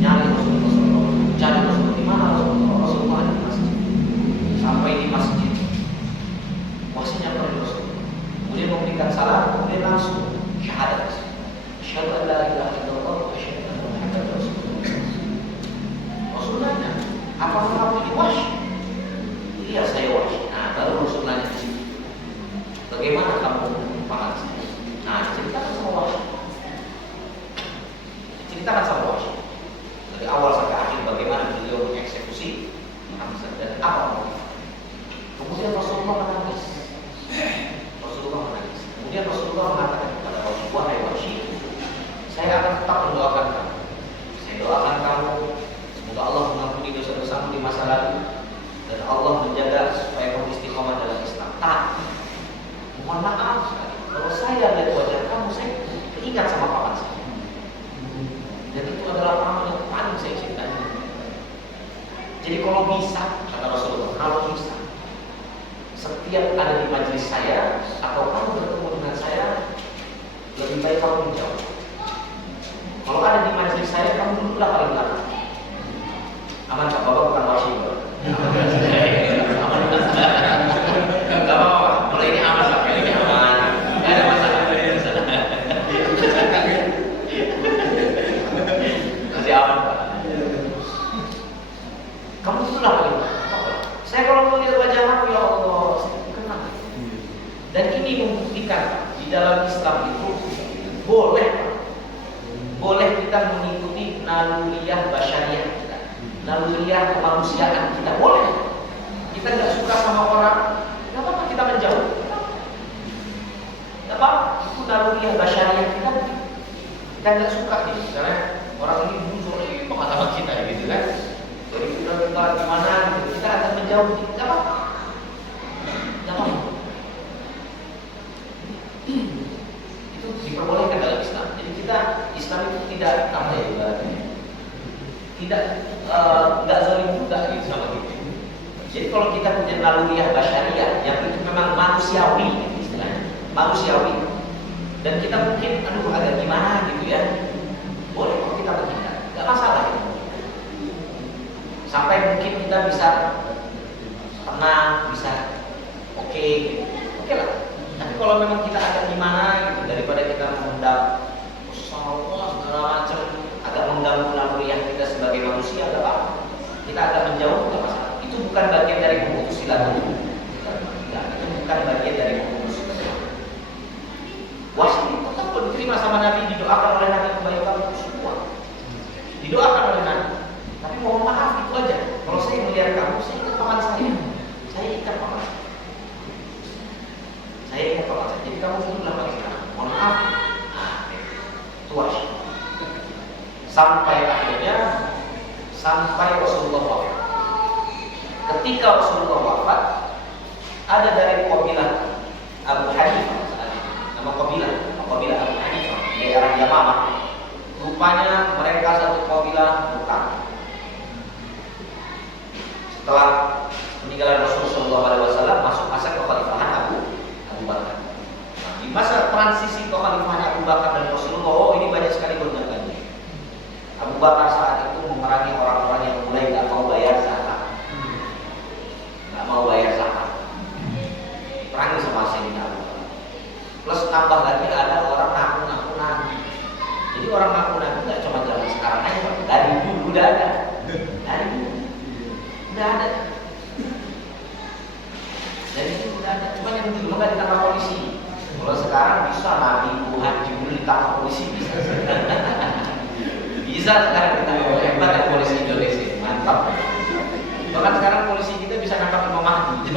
Nyari Rasulullah SAW. Cari Rasulullah di mana Rasulullah? Rasulullah ada di masjid. Sampai di masjid, Wahsy nyamper Rasulullah. Kemudian memberikan salam, kemudian langsung syahadat. Asyhadu an la ilaha illallah wa asyhadu anna Muhammadar Rasulullah. Rasulullah nanya, apa kamu ini Wahsy? Iya saya Wahsy. Nah baru Rasulullah nanya, bagaimana kamu paham saya? Nah ceritakan sama Wahsy. setiap ada di majelis saya atau kamu bertemu dengan saya, lebih baik kamu menjauh. Kalau ada di majelis saya, kamu duduklah paling belakang. Aman Pak, Bapak bukan wasiwa. Aman. Gak apa-apa, kalau ini aman Pak, ini aman. Gak ada masalah. Masih aman Pak. Kamu duduklah paling belakang. Saya kalau melihat wajah kamu, ya Allah, saya kenal. Dan ini membuktikan di dalam Islam itu boleh kita mengikuti naluriyah basyariah kita, naluriyah kemanusiaan kita, boleh. Kita nggak suka sama orang, nggak apa-apa kita menjauh, nggak apa-apa. Itu naluriyah basyariah kita. Kita nggak suka nih, misalnya orang ini muncul, mengatakan kita gitu kan. Jadi kita gimana, kita akan menjauh, nggak apa-apa, nggak apa-apa. Itu diperbolehkan dalam Islam. Jadi kita Islam itu tidak apa ya, tidak nggak zalim juga gitu sama kita. Jadi kalau kita punya naluriyah basyariah yang itu memang manusiawi, gitu istilahnya, manusiawi, dan kita mungkin agak gimana gitu ya, boleh kok kita bertindak, nggak masalah ya. Sampai mungkin kita bisa tenang, bisa oke lah. Tapi kalau memang kita agak gimana gitu, daripada kita mengundang segala macam, agak mengganggu naluriyah kita sebagai manusia, nggak apa-apa. Kita agak menjauh, nggak masalah. Itu bukan bagian dari memutus silaturahmi. Itu bukan bagian dari memutus silaturahmi. Wasi tetap diterima sama Nabi, didoakan oleh Nabi kebaikan itu semua. Didoakan oleh Nabi. Tapi mohon maaf itu aja. Kalau saya melihat kamu, saya ingat paman saya. Saya ingat paman saya. Saya ingat paman saya. Jadi kamu duduklah bagaimana? Mohon maaf. Nah, itu wasi. Sampai Rasulullah wafat. Ketika Rasulullah wafat, ada dari kabilah Abu Hanifah, nama kabilah Abu Hanifah di daerah Yamamah. Rupanya mereka satu kabilah murtad. Setelah peninggalan Rasulullah SAW, masuk masa kekhalifahan Abu Bakar. Nah, di masa transisi kekhalifahan Abu Bakar dan Rasulullah, ini banyak sekali gonjang-ganjing. Abu Bakar saat itu memerangi orang-orang yang mulai nggak mau bayar zakat, perangi sama Sayyidina Abu Bakar. Plus tambah lagi ada orang ngaku nabi. Jadi orang ngaku nabi nggak cuma zaman sekarang aja, Pak. Dari dulu udah ada. Dari itu udah ada. Cuma yang dulu nggak ditangkap polisi. Kalau sekarang bisa nabi Tuhan Jibril ditangkap polisi bisa. Bisa sekarang ditangkap, hebat ya polisi Indonesia, mantap. Bahkan sekarang polisi kita bisa nangkap Imam Mahdi.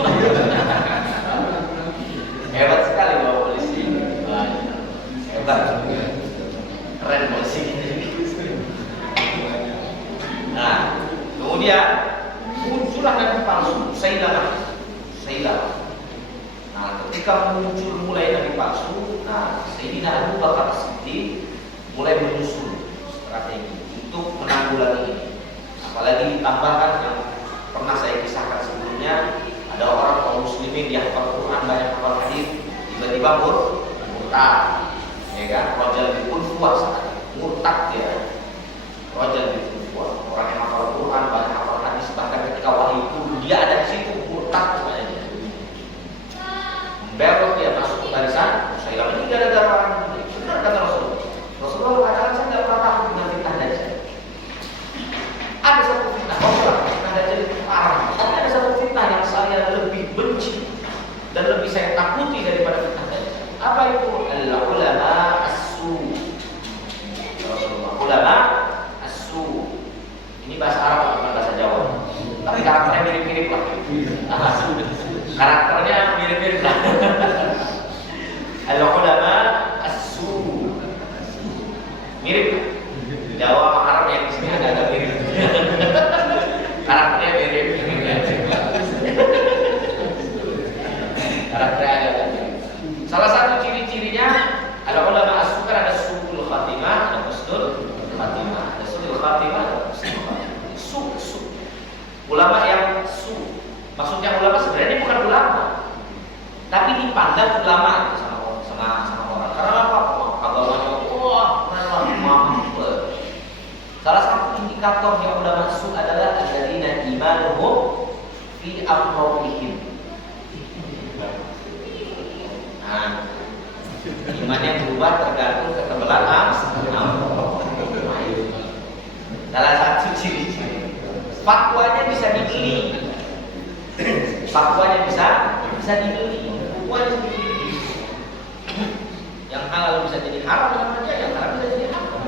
Hebat sekali bawa polisi. Hebat. Keren polisi kita. Nah, kemudian muncullah nabi palsu, Sailamah. Nah, ketika mulai nabi palsu, nah Sayyidina Abu Bakar Siddiq mulai menyusun strategi untuk menanggulangi ini. Apalagi ditambahkan yang pernah saya kisahkan sebelumnya, ada orang kaum muslimin yang hafal Quran, banyak hafal hadis, tiba-tiba murtad, ya kan? Rajal bikul fuas, murtad dia. Rajal bikul fuas, orang yang hafal Quran, banyak hafal hadis, bahkan ketika wahyu turun dia ada di situ, murtad namanya. Belok dia masuk ke barisan, saya bilang ini gara-gara orang ini. Benar kata Rasulullah mengatakan saya tidak pernah takut dengan fitnah Dajjal. Ada satu fitnah, fitnah Dajjal itu parah. Tapi ada satu fitnah yang saya lebih benci dan lebih saya takuti daripada fitnah Dajjal. Apa itu? Al-ulama as-su. Rasulullah, ulama as-su. Ini bahasa Arab bukan bahasa Jawa. Tapi karakternya mirip-mirip lah. Karakternya mirip-mirip lah. Al-ulama as-su. Mirip. Jawa sama Arab yang di sini agak mirip. Karakternya mirip. Karakternya agak mirip. Salah satu ciri-cirinya ada ulama as-su, kan ada su'ul khatimah, ada husnul khatimah. Ada su'ul khatimah, ada husnul khatimah. Su. Ulama yang su. Maksudnya ulama sebenarnya bukan ulama. berubah tergantung ketebalan amplop. Salah satu ciri-ciri. Fatwanya bisa dibeli. Fatwanya bisa dibeli. Fatwanya dibeli. Yang halal bisa jadi haram aja, yang haram bisa jadi haram.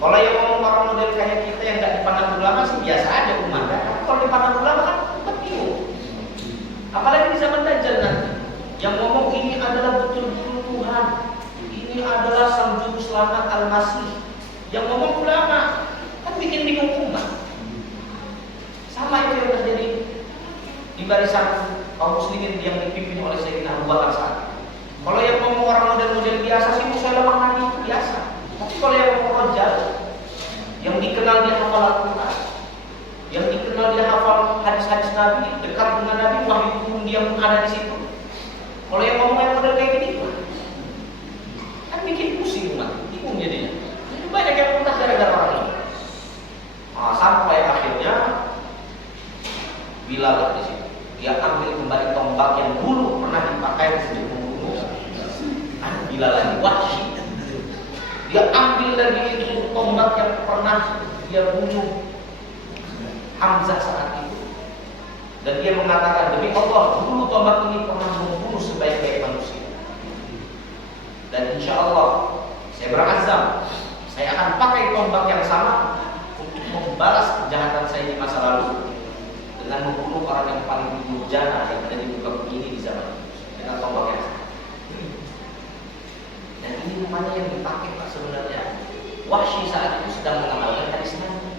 Kalau yang ngomong orang model kayak kita yang nggak dipandang ulama sih biasa aja umat. Tapi kalau dipandang ulama kan bingung. Apalagi di zaman Dajjal nanti, yang ngomong ini adalah betul-betul Tuhan, ini adalah sang juru selamat Al-Masih. Yang ngomong ulama kan bikin bingung umat. Sama itu yang terjadi di barisan kaum muslimin yang dipimpin oleh Sayyidina Abu Bakar saat. Kalau yang ngomong orang model-model biasa sih Musailamaah Nabi itu biasa. Tapi kalau yang ngomong rojal, yang dikenal dia hafal Al-Quran, yang dikenal dia hafal hadis-hadis Nabi, dekat dengan Nabi, wahyu turun dia pun ada di situ. Kalau yang ngomong yang model kayak gini, kan bikin pusing umat, bingung jadinya. Jadi banyak yang murtad gara-gara orang ini. Nah, sampai akhirnya Bilal di situ, dia ambil kembali tombak yang dulu pernah dipakai untuk membunuh Bilal lagi, Wahsy. Dia ambil lagi itu tombak yang pernah dia bunuh Hamzah saat itu. Dan dia mengatakan, demi Allah, dulu tombak ini pernah membunuh sebaik-baik manusia. Dan insya Allah, saya berazam, saya akan pakai tombak yang sama untuk membalas kejahatan saya di masa lalu dengan membunuh orang yang paling durjana yang ada di muka bumi ini di zaman ini dengan tombak yang sama. Dan ini rupanya yang dipakai Pak sebenarnya. Wahsy saat itu sedang mengamalkan hadis Nabi.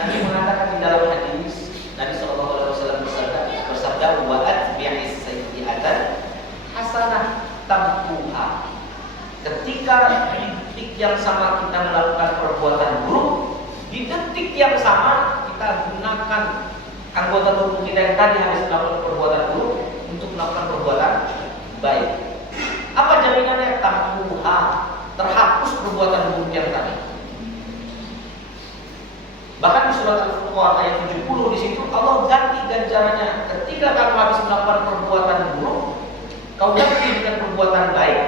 Nabi mengatakan di dalam hadis, Nabi SAW bersabda, wa atbi'is sayyi'atan hasanah tamhuha. Ketika di detik yang sama kita melakukan perbuatan buruk, di detik yang sama kita gunakan anggota tubuh kita yang tadi habis melakukan perbuatan buruk untuk melakukan perbuatan baik. Apa jaminannya? Tamhuha, terhapus perbuatan buruk yang tadi. Bahkan di surat Al-Furqan ayat 70 di situ Allah ganti ganjarannya. Ketika kamu habis melakukan perbuatan buruk, kau ganti dengan perbuatan baik.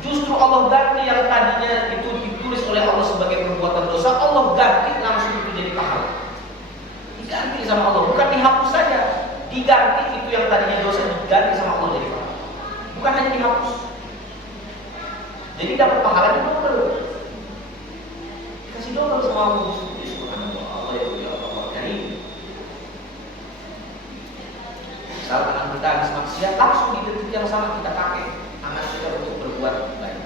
Justru Allah ganti yang tadinya itu ditulis oleh Allah sebagai perbuatan dosa, Allah ganti langsung itu jadi pahala. Diganti sama Allah, bukan dihapus saja, diganti itu yang tadinya dosa diganti sama Allah jadi pahala. Bukan hanya dihapus. Jadi dapat pahalanya double. Kasih double sama Allah. Misalkan kita habis maksiat, langsung di detik yang sama kita pakai tangan kita untuk berbuat baik.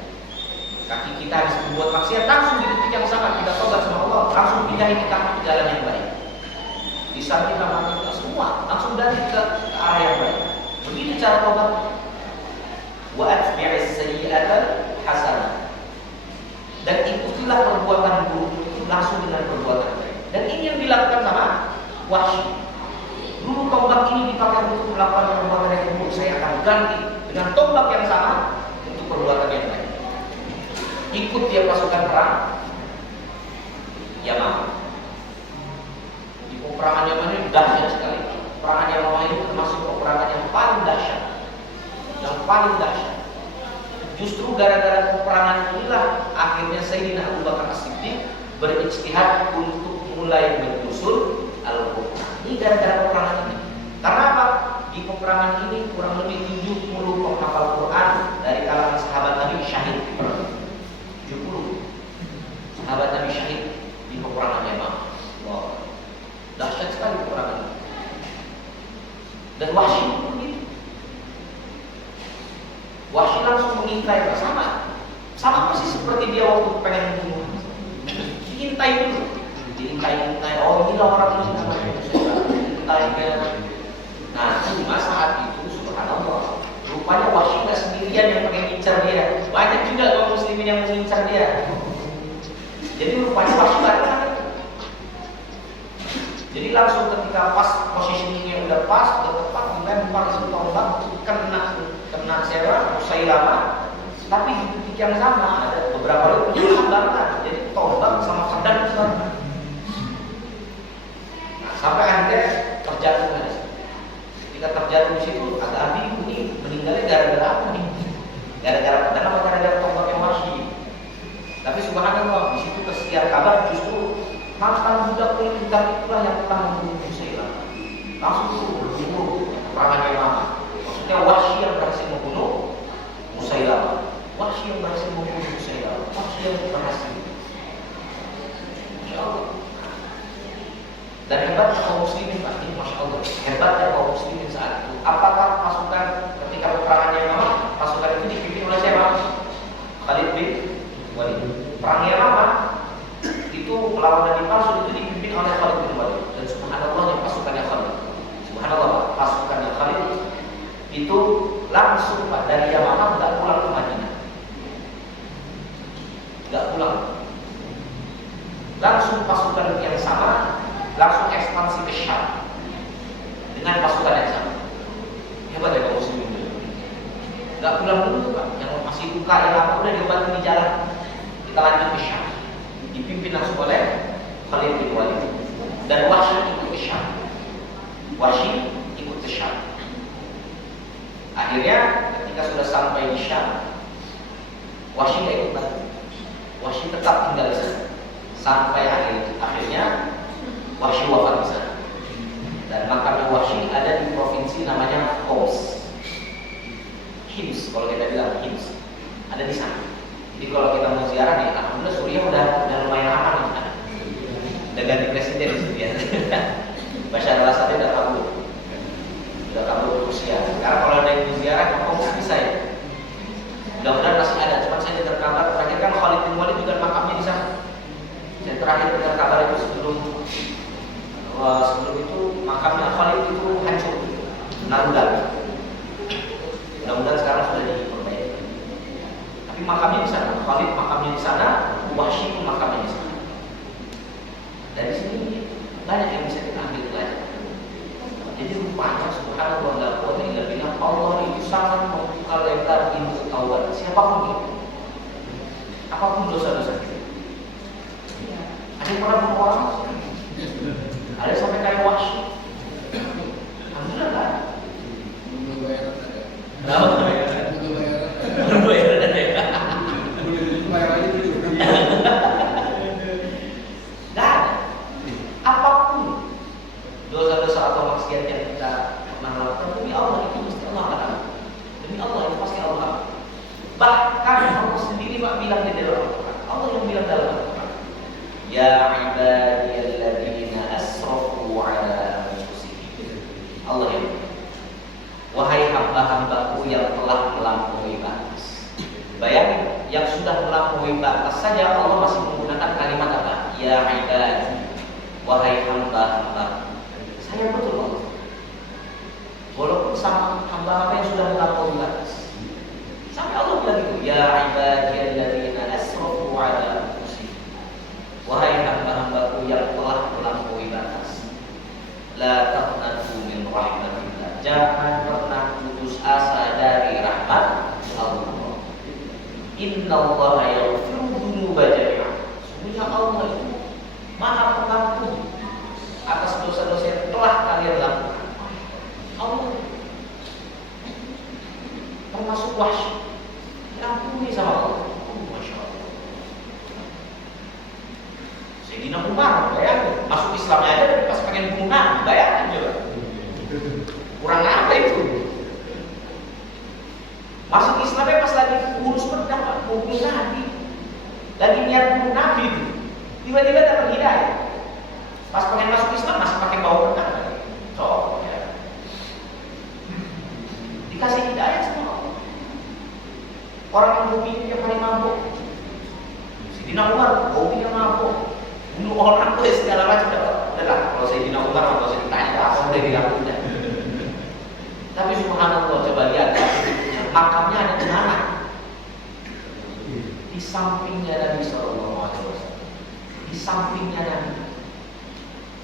Kaki kita habis berbuat maksiat, langsung di detik yang sama kita tobat sama Allah, langsung pindahin kita ke jalan yang baik. Di samping nama kita semua, langsung dari ke arah yang baik. Begitu cara tobat. Wa atbi'is sayyi'ata hasanah. Dan ikutilah perbuatan buruk itu langsung dengan perbuatan baik. Dan ini yang dilakukan sama Wahsy. Dulu tombak ini dipakai untuk melakukan perbuatan yang buruk, saya akan ganti dengan tombak yang sama untuk perbuatan yang baik. Ikut dia pasukan perang Yaman. Di peperangan Yaman ini dahsyat sekali. Peperangan Yaman ini termasuk peperangan yang paling dahsyat. Yang paling dahsyat. Justru gara-gara peperangan inilah akhirnya Sayyidina Abu Bakar As-Siddiq berijtihad untuk mulai menyusul Al-Quran. Ini gara-gara peperangan ini. Karena apa? Di peperangan ini kurang lebih 70 penghafal Quran dari kalangan sahabat Nabi syahid. 70 sahabat Nabi syahid di peperangan Yaman. Wow. Dahsyat sekali peperangan ini. Dan Wahsy pun begitu. Wahsy langsung mengintai bersama. Sama persis seperti dia waktu pengen membunuh. Diintai dulu. Diintai. Oh, inilah orang ini namanya. Nah, cuma saat itu subhanallah, rupanya Wahsy gak sendirian yang pengen ngincar dia. Banyak juga kaum muslimin yang mengincar dia. Jadi rupanya Wahsy gak ada. Jadi langsung ketika pas positioningnya udah pas, udah tepat, dilempar tombak, kena siapa? Musailamaah. Tapi di titik yang sama ada beberapa punya tambahan. Jadi tombak sama pedang sama. Nah, sampai akhirnya terjatuh di situ. Ketika terjatuh di situ, agak Abi ini meninggalnya gara-gara apa nih? Gara-gara pedang apa gara-gara tombak Tapi subhanallah, di situ tersedia kabar justru mantan budak pintar itulah yang telah membunuh Musailamah. Langsung tuh berbunuh peperangan Yamamah. Maksudnya Wahsy yang berhasil membunuh Musailamah. Wahsy yang berhasil membunuh Musailamah. Wahsy yang berhasil. Masya Allah. Dan hebatnya kaum muslimin Pak, ini Masya Allah. Hebatnya kaum muslimin saat itu. Apakah pasukan ketika peperangan Yamamah, pasukan itu dipimpin oleh siapa? Khalid bin Walid. Perang Yamamah itu melawan Nabi palsu itu dipimpin oleh Khalid bin Walid. Dan subhanallah yang pasukannya Khalid. Subhanallah Pak, pasukannya Khalid itu langsung Pak dari Yamamah nggak pulang ke Madinah. Nggak pulang. Langsung pasukan yang sama langsung ekspansi ke Syam dengan pasukan yang sama. Hebat ya kaum muslimin. Nggak pulang dulu tuh Pak, yang masih luka yang apa udah diobati di jalan. Kita lanjut ke Syam. Dipimpin langsung oleh Khalid bin Walid. Dan Wahsy ikut ke Syam. Wahsy ikut ke Syam. Akhirnya ketika sudah sampai di Syam, Wahsy nggak ikut lagi. Wahsy tetap tinggal di sana sampai akhirnya Wahsy wafat di sana. Dan makamnya Wahsy ada di provinsi namanya Homs. Hims, kalau kita bilang Hims, ada di sana. Jadi kalau kita mau ziarah nih, alhamdulillah Suriah udah lumayan aman di sana. Udah ganti presiden di Suriah. Bashar al-Assad udah kabur ke Rusia. Sekarang kalau ada yang mau ziarah, Homs bisa ya. Mudah-mudahan masih ada. Cuma saya dengar kabar terakhir kan Khalid bin Walid juga makamnya di sana. Saya terakhir dengar kabar itu sebelum itu makamnya Khalid itu hancur, narudal. Mudah-mudahan sekarang sudah diperbaiki. Tapi makamnya di sana, Khalid makamnya di sana, Wahsy pun makamnya di sana. Dari sini banyak yang bisa kita ambil pelajaran. Jadi rupanya subhanallah la quwwata illa billah, Allah itu sangat membuka lebar pintu taubat siapapun itu. Apapun dosa-dosa kita. Ada yang pernah bunuh orang? Ada sampai kayak Wahsy. Alhamdulillah kan? Belum bayaran ada. Kenapa? Belum bayaran ada. Belum bayaran ada ya? Bayar aja dulu. Gak ada. Apapun dosa-dosa atau maksiat yang kita pernah lakukan, demi Allah itu mesti Allah akan ampuni. Demi Allah itu pasti Allah ampuni. Bahkan Allah sendiri Pak bilang di dalam Al-Quran. Allah yang bilang dalam Al-Quran, ya ibadiyalladzina asrafu ala anfusihim. Allah yang bilang, wahai hamba-hambaku yang telah melampaui batas. Bayangin, yang sudah melampaui batas saja Allah masih menggunakan kalimat apa? Ya ibadi, wahai hamba-hambaku. Saya betul Allah. Walaupun sama hamba-hamba yang sudah melampaui batas. Sampai Allah bilang itu, ya ibadiyalladzina asrafu ala anfusihim. Wahai hamba-hambaku yang telah melampaui batas. La taqnatu min rahmatillah. Jangan pernah putus asa dari rahmat Allah. Innallaha yaghfiru dzunuba jami'an. Sesungguhnya Allah itu Maha Pengampun atas dosa-dosa yang telah kalian lakukan. Allah termasuk Wahsy diampuni sama Allah. Masya Allah. Sayyidina Umar, bayangin, masuk Islamnya aja tapi pas pengen bunuh Nabi, bayangin coba. Kurang apa itu? Masuk Islamnya pas lagi urus pedang, mau bunuh Nabi, lagi niat bunuh Nabi itu, tiba-tiba dapat hidayah. Pas pengen masuk Islam masih pakai bawa pedang lagi. Coba ya. Dikasih hidayah sama Allah. Orang yang hobi tiap hari mabuk, Sayyidina Umar hobinya mabuk, bunuh orang tuh segala macam. Udahlah, kalau Sayyidina Umar atau saya ditanya apa udah dilakukan. Tapi subhanallah, coba lihat makamnya ada di mana? Di sampingnya Nabi SAW. Di sampingnya Nabi.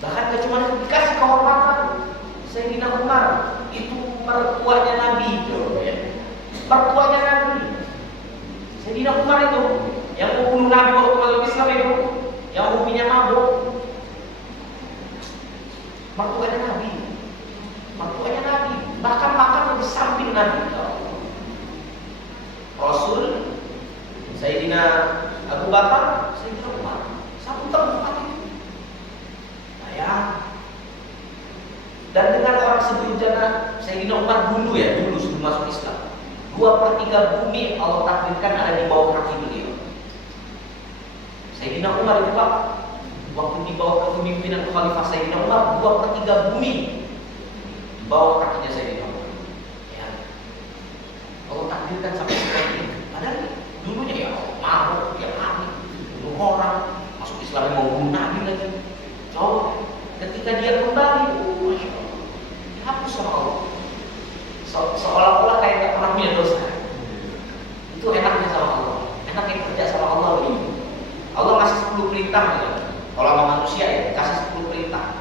Bahkan gak cuma dikasih kehormatan. Sayyidina Umar itu mertuanya Nabi, mertuanya Nabi. Sayyidina Umar itu yang mau bunuh Nabi waktu masuk Islam itu, yang hobinya mabuk, mertuanya Nabi, mertuanya Nabi. Bahkan makan di samping Nabi. Rasul Sayyidina Abu Bakar dulu sebelum masuk Islam. 2/3 bumi Allah takdirkan ada di bawah kaki beliau. Sayyidina Umar itu Pak, waktu di bawah kepemimpinan Khalifah Sayyidina Umar, 2/3 bumi di bawah kakinya Sayyidina Umar. Ya. Allah takdirkan sampai seperti ini. Padahal dulunya ya marah, ya panik, bunuh orang, masuk Islam mau bunuh Nabi lagi. Coba ketika dia kembali, masya Allah, dihapus sama Allah. Seolah-olah kayak nggak pernah punya dosa. Itu enaknya sama Allah. Enaknya kerja sama Allah begini. Allah ngasih 10 perintah ya. Kalau sama manusia ya, kasih 10 perintah.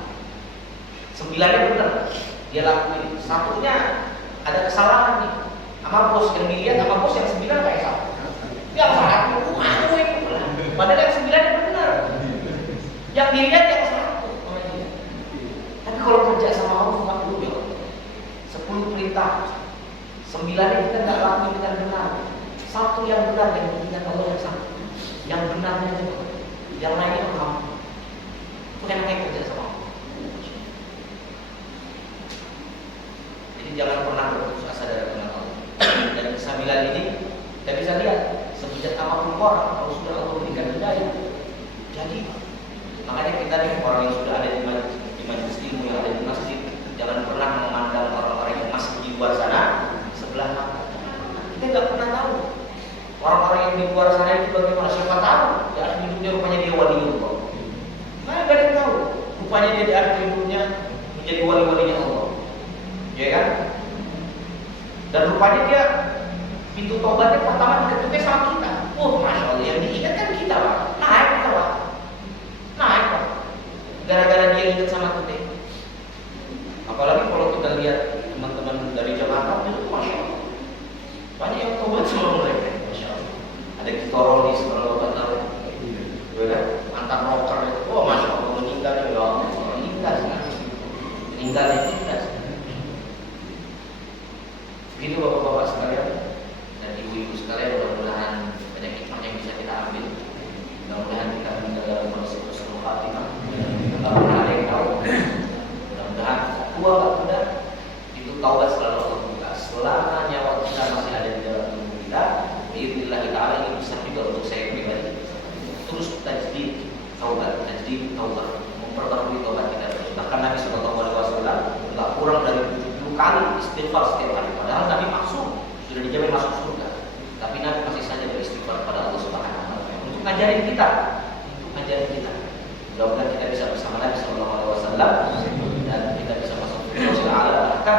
9-nya benar, dia lakuin. Satunya ada kesalahan nih. Sama bos yang dilihat sama bos yang 9 kayak salah. Yang satu, padahal yang 9-nya benar. Yang dilihat yang satu. Tapi kalau kerja sama Allah nggak perlu ya. 10 perintah, 9-nya kita nggak lakuin dengan benar. Satu yang benar yang diingat Allah yang satu. Yang benarnya juga, yang lainnya kamu. Itu enaknya kerja sama Allah. Jadi jangan pernah berputus asa dari kehendak Allah. Dan kesabilan ini kita bisa lihat sebijak apapun orang kalau sudah Allah berikan hidayah. Jadi makanya kita nih orang yang sudah ada di majelis ilmu, yang ada di masjid, jangan pernah memandang orang-orang yang masih di luar sana sebelah mata. Kita nggak pernah tahu orang-orang yang di luar sana itu bagaimana. Siapa tahu di akhir hidupnya rupanya dia waliullah. Mana gak ada yang tahu. Rupanya dia di akhir hidupnya menjadi wali-walinya Allah. Ya kan? Dan rupanya dia pintu tobatnya pertama diketuknya sama kita. Oh, masya Allah, yang diingatkan kita Pak. Naik kita Pak. Naik Pak. Gara-gara dia ingat sama kita. Apalagi kalau kita lihat teman-teman dari Jakarta itu masya Allah, banyak yang tobat sama mereka. Masya Allah. Ada Kitoronis kalau Bapak tahu. Mantan rocker itu. Oh, masya Allah, meninggal ya Allah. Meninggal itu jelas. Begitu Bapak-bapak sekalian dan ibu-ibu sekalian, mudah-mudahan banyak hikmah yang bisa kita ambil. Mudah-mudahan kita meninggal dalam proses husnul khatimah. Mudah-mudahan ada yang tahu. Mudah-mudahan tua gak muda itu taubat selalu Allah buka. Selama nyawa kita masih ada di dalam tubuh kita, biidznillah ta'ala ini bisa juga untuk saya pribadi. Terus tajdid taubat, memperbarui taubat kita terus. Bahkan Nabi SAW nggak kurang dari 70 kali istighfar setiap hari. Padahal Nabi maksum sudah dijamin masuk surga, tapi Nabi masih saja beristighfar kepada Allah Subhanahu Wa Taala untuk ngajarin kita, Mudah-mudahan kita bisa bersama Nabi SAW dan kita bisa masuk ke surga. Bahkan